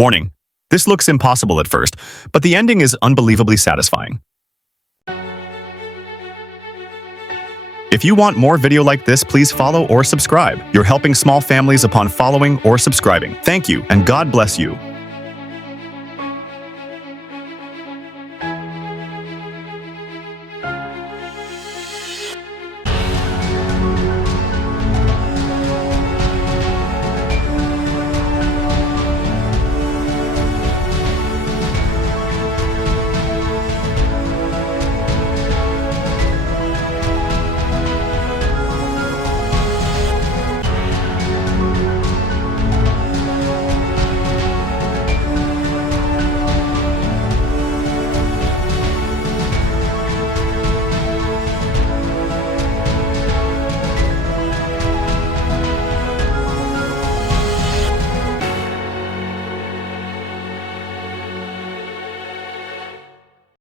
Warning. This looks impossible at first, but the ending is unbelievably satisfying. If you want more video like this, please follow or subscribe. You're helping small families upon following or subscribing. Thank you, and God bless you.